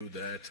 do that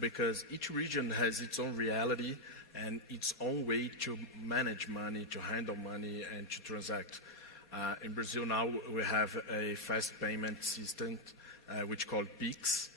because each region has its own reality and its own way to manage money, to handle money, and to transact. In Brazil now we have a fast payment system which called Brics,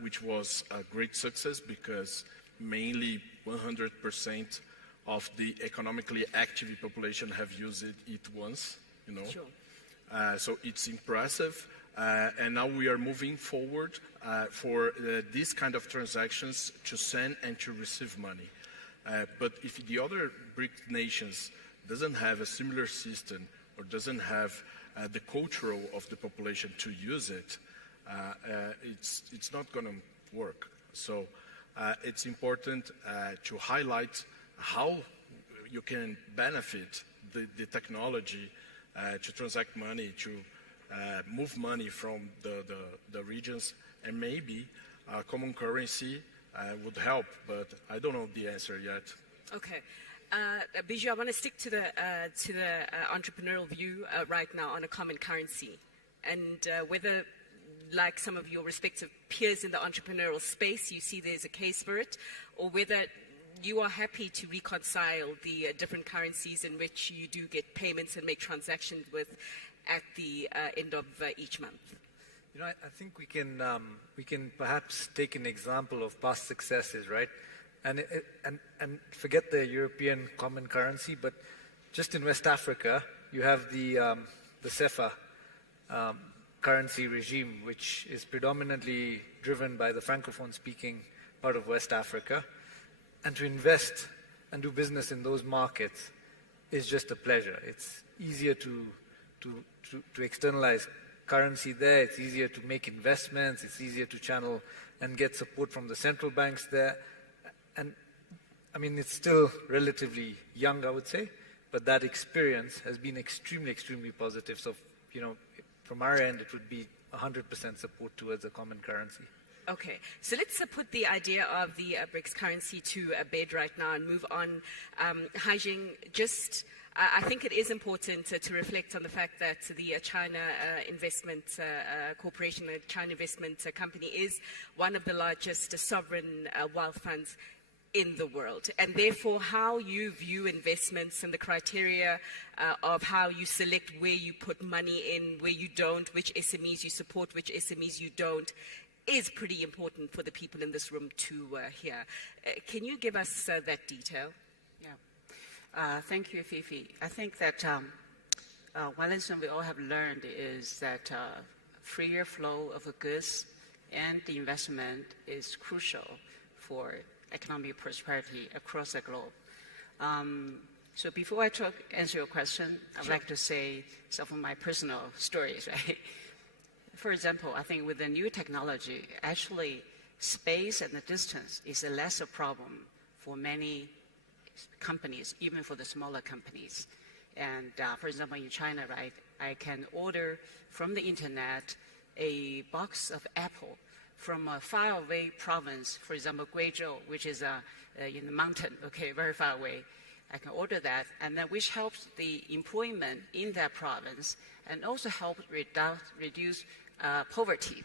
which was a great success because mainly 100% of the economically active population have used it once, you know. Sure. So it's impressive. And now we are moving forward for these kind of transactions to send and to receive money. But if the other BRIC nations doesn't have a similar system or doesn't have the culture of the population to use it, it's not going to work. So it's important to highlight how you can benefit the technology to transact money, to move money from the regions, and maybe a common currency would help, but I don't know the answer yet. Okay. Bijou, I want to stick to the entrepreneurial view right now on a common currency, and whether, like some of your respective peers in the entrepreneurial space, you see there's a case for it, or whether you are happy to reconcile the different currencies in which you do get payments and make transactions with at the end of each month. You know, I think we can perhaps take an example of past successes, right? And forget the European common currency, but just in West Africa, you have the CFA currency regime, which is predominantly driven by the Francophone-speaking part of West Africa. And to invest and do business in those markets is just a pleasure. It's easier to externalize currency there. It's easier to make investments. It's easier to channel and get support from the central banks there. And I mean, it's still relatively young, I would say, but that experience has been extremely, extremely positive. So, you know, from our end, it would be 100% support towards a common currency. Okay, so let's put the idea of the BRICS currency to bed right now and move on. Haijing, just I think it is important to reflect on the fact that the China Investment Corporation, the China Investment Company, is one of the largest sovereign wealth funds in the world, and therefore how you view investments and the criteria of how you select where you put money in, where you don't, which SMEs you support, which SMEs you don't, is pretty important for the people in this room to hear. Can you give us that detail? Yeah. Thank you, Fifi. I think that one lesson we all have learned is that freer flow of goods and the investment is crucial for economic prosperity across the globe. So before I answer your question, I'd like to say some of my personal stories, right? For example, I think with the new technology, actually space and the distance is a lesser problem for many companies, even for the smaller companies. And for example, in China, right, I can order from the internet a box of apple from a faraway province, for example, Guizhou, which is in the mountain, okay, very far away. I can order that, and then which helps the employment in that province and also helps reduce poverty,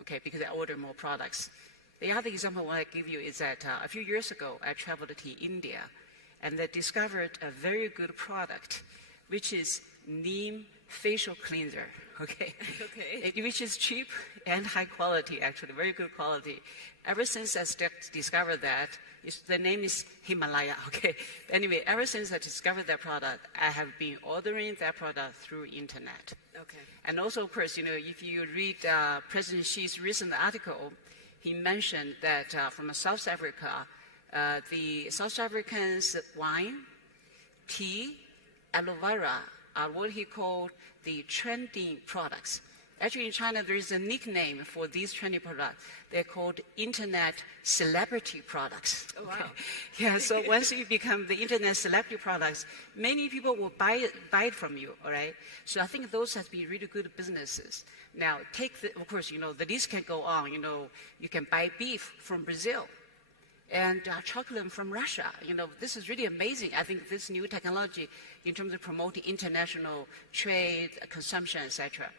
okay, because I order more products. The other example I want to give you is that a few years ago, I traveled to India, and they discovered a very good product, which is neem facial cleanser, okay? Which is cheap and high quality, actually, very good quality. Ever since I discovered that, the name is Himalaya, okay? Anyway, ever since I discovered that product, I have been ordering that product through internet. Okay. And also, of course, you know, if you read President Xi's recent article, he mentioned that from South Africa, the South Africans' wine, tea, aloe vera are what he called the trending products. Actually, in China, there is a nickname for these trending products. They're called internet celebrity products. Oh, wow. Okay. Yeah, so once you become the internet celebrity products, many people will buy it from you, all right? So I think those have been really good businesses. Now, of course, you know, the list can go on. You know, you can buy beef from Brazil and chocolate from Russia. You know, this is really amazing. I think this new technology in terms of promoting international trade, consumption, etc.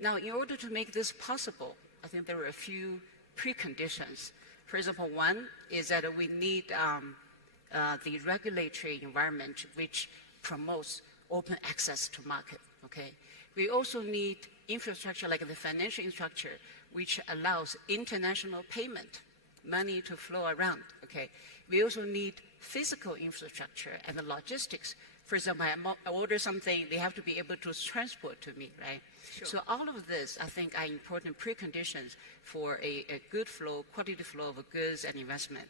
Now, in order to make this possible, I think there were a few preconditions. For example, one is that we need the regulatory environment which promotes open access to market. Okay, we also need infrastructure like the financial infrastructure which allows international payment, money to flow around. Okay, we also need physical infrastructure and the logistics. For example, I order something, they have to be able to transport to me, right? Sure. So all of this, I think, are important preconditions for a good flow, quality flow of goods and investment.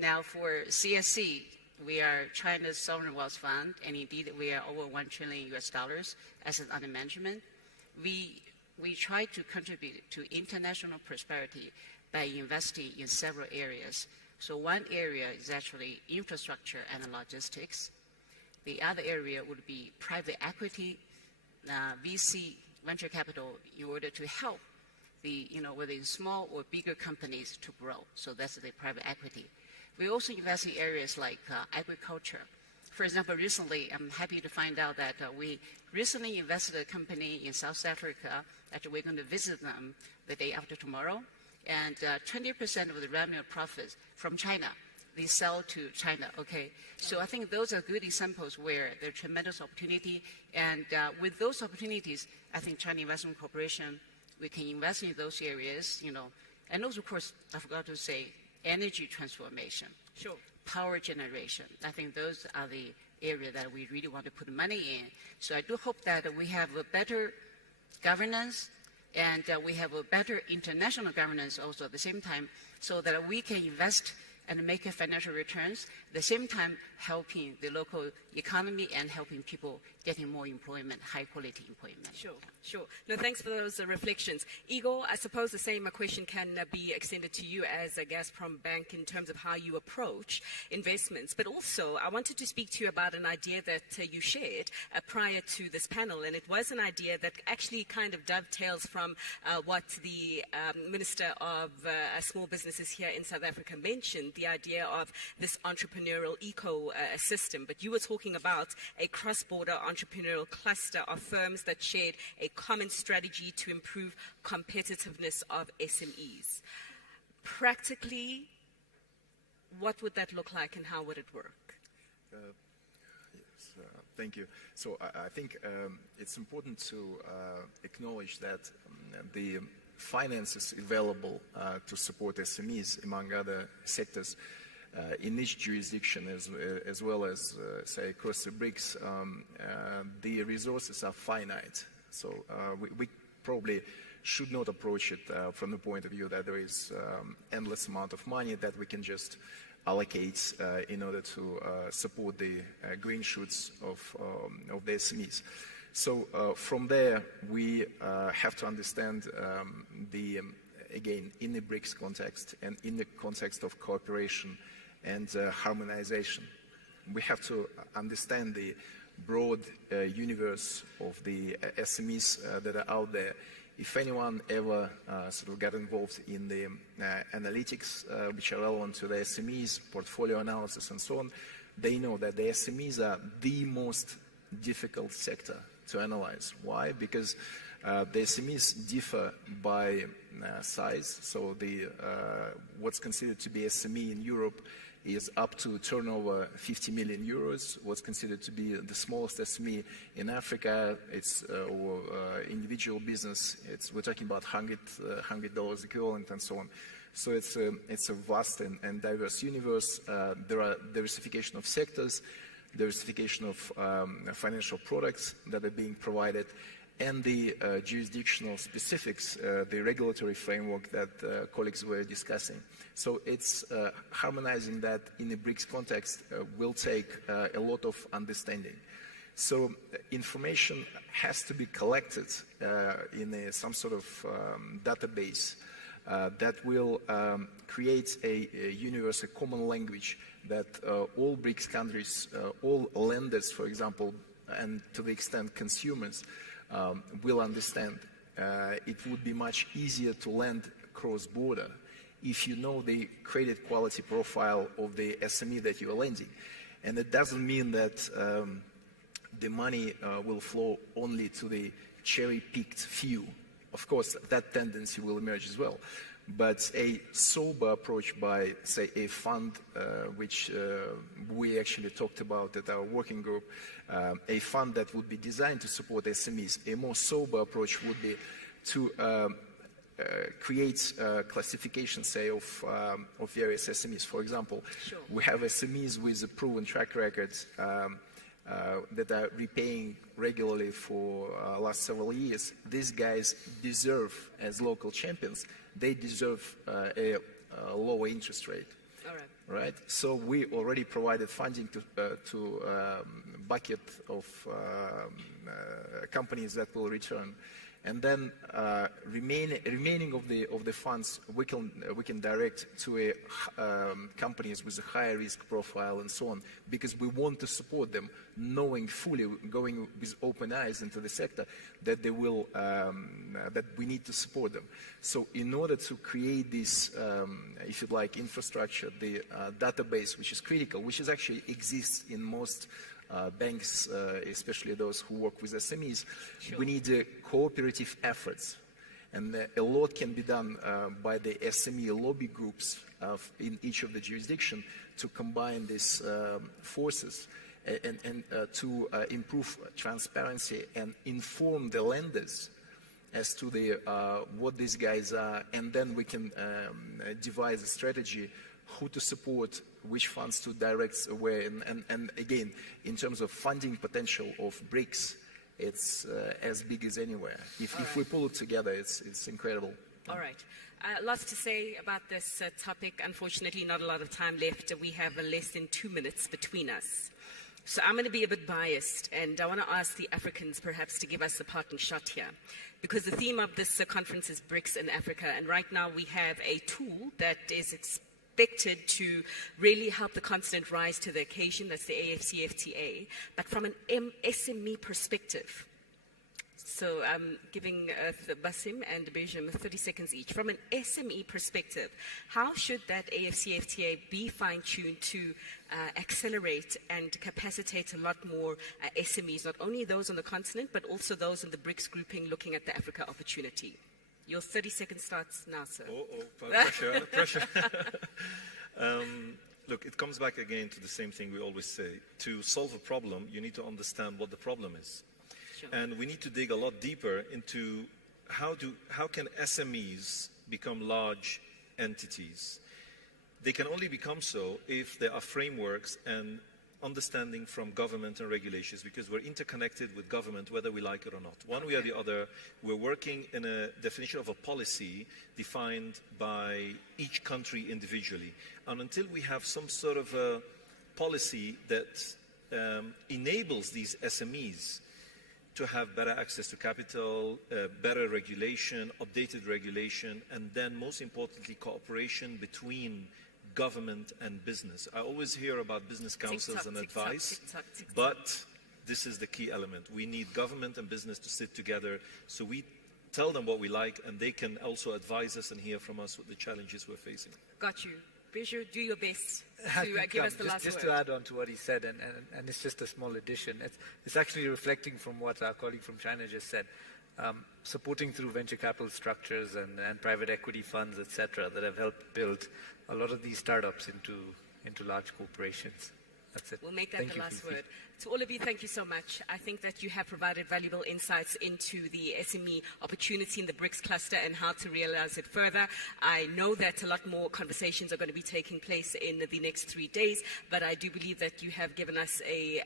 Now, for CSC, we are China's sovereign wealth fund, and indeed we are over $1 trillion assets under management. We try to contribute to international prosperity by investing in several areas. So one area is actually infrastructure and logistics. The other area would be private equity, VC, venture capital, in order to help the, whether it's small or bigger companies to grow. So that's the private equity. We also invest in areas like agriculture. For example, recently, I'm happy to find out that we recently invested a company in South Africa that we're going to visit them the day after tomorrow. And 20% of the revenue profits from China, they sell to China, okay? So I think those are good examples where there's tremendous opportunity. And with those opportunities, I think China Investment Corporation, we can invest in those areas, And also, of course, I forgot to say, energy transformation. Sure. Power generation. I think those are the area that we really want to put money in. So I do hope that we have a better governance and we have a better international governance also at the same time, so that we can invest and make financial returns, at the same time helping the local economy and helping people getting more employment, high quality employment. Sure. No, thanks for those reflections. Igor, I suppose the same question can be extended to you as a Gazprom Bank in terms of how you approach investments. But also, I wanted to speak to you about an idea that you shared prior to this panel, and it was an idea that actually kind of dovetails from what the Minister of Small Businesses here in South Africa mentioned, the idea of this entrepreneurial ecosystem. But you were talking about a cross-border entrepreneurial cluster of firms that shared a common strategy to improve competitiveness of SMEs. Practically, what would that look like and how would it work? Yes, thank you. So I think it's important to acknowledge that the finances available to support SMEs, among other sectors, in each jurisdiction, as well as, say, across the Brics, the resources are finite. So we probably should not approach it from the point of view that there is endless amount of money that we can just allocate in order to support the green shoots of the SMEs. So from there, we have to understand again, in the Brics context and in the context of cooperation and harmonization, we have to understand the broad universe of the SMEs that are out there. If anyone ever sort of got involved in the analytics which are relevant to the SMEs, portfolio analysis and so on, they know that the SMEs are the most difficult sector to analyze. Why? Because the SMEs differ by size. So what's considered to be SME in Europe is up to turnover 50 million euros. What's considered to be the smallest SME in Africa, it's or individual business, we're talking about $100 equivalent and so on. So it's a vast and diverse universe. There are diversification of sectors, diversification of financial products that are being provided, and the jurisdictional specifics, the regulatory framework that colleagues were discussing. So it's harmonizing that in the Brics context will take a lot of understanding. So information has to be collected in some sort of database that will create a universal common language that all Brics countries, all lenders, for example, and to the extent consumers, will understand. It would be much easier to lend cross-border if you know the credit quality profile of the SME that you are lending. And it doesn't mean that the money will flow only to the cherry-picked few. Of course, that tendency will emerge as well. but a sober approach by, say, a fund, which we actually talked about at our working group, a fund that would be designed to support SMEs. A more sober approach would be to create classification, say, of various SMEs. For example, Sure. we have SMEs with a proven track record that are repaying regularly for last several years. These guys deserve, as local champions, they deserve a lower interest rate. All right. Right, so we already provided funding to bucket of companies that will return, and then remaining of the funds we can direct to companies with a higher risk profile and so on, because we want to support them, knowing fully, going with open eyes into the sector, that they will that we need to support them. So in order to create this, if you like, infrastructure, the database, which is critical, which is actually exists in most banks, especially those who work with SMEs, Sure. we need cooperative efforts. And a lot can be done by the SME lobby groups in each of the jurisdiction to combine these forces and to improve transparency and inform the lenders as to what these guys are, and then we can devise a strategy who to support, which funds to direct where, and again, in terms of funding potential of Brics, it's as big as anywhere. If we pull it together, it's incredible. All right. Lots to say about this topic. Unfortunately, not a lot of time left. We have less than 2 minutes between us. So I'm going to be a bit biased, and I want to ask the Africans perhaps to give us a parting shot here, because the theme of this conference is Brics in Africa, and right now we have a tool that is expected to really help the continent rise to the occasion. That's the AFCFTA, but from an SME perspective. So I'm giving Basim and Bejim 30 seconds each. From an SME perspective, how should that AFCFTA be fine-tuned to accelerate and capacitate a lot more SMEs, not only those on the continent, but also those in the Brics grouping looking at the Africa opportunity? Your 30 seconds starts now, sir. Pressure. Look, it comes back again to the same thing we always say. To solve a problem, you need to understand what the problem is. Sure. And we need to dig a lot deeper into how can SMEs become large entities. They can only become so if there are frameworks and understanding from government and regulations, because we're interconnected with government whether we like it or not. One way or the other, we're working in a definition of a policy defined by each country individually. And until we have some sort of a policy that enables these SMEs to have better access to capital, better regulation, updated regulation, and then most importantly, cooperation between government and business. I always hear about business councils and advice, but this is the key element. We need government and business to sit together so we tell them what we like, and they can also advise us and hear from us what the challenges we're facing. Got you. Bijou, do your best to give us the last just word. to add on to what he said, and it's just a small addition. It's actually reflecting from what our colleague from China just said. Supporting through venture capital structures and private equity funds, etc., that have helped build a lot of these startups into large corporations. That's it. We'll make that Thank the you, last Fifi. word. To all of you, thank you so much. I think that you have provided valuable insights into the SME opportunity in the Brics cluster and how to realize it further. I know that a lot more conversations are going to be taking place in the next 3 days, but I do believe that you have given us a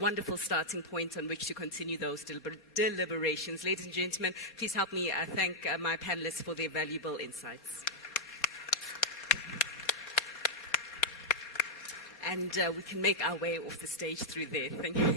wonderful starting point on which to continue those deliberations. Ladies and gentlemen, please help me thank my panelists for their valuable insights. And we can make our way off the stage through there. Thank you.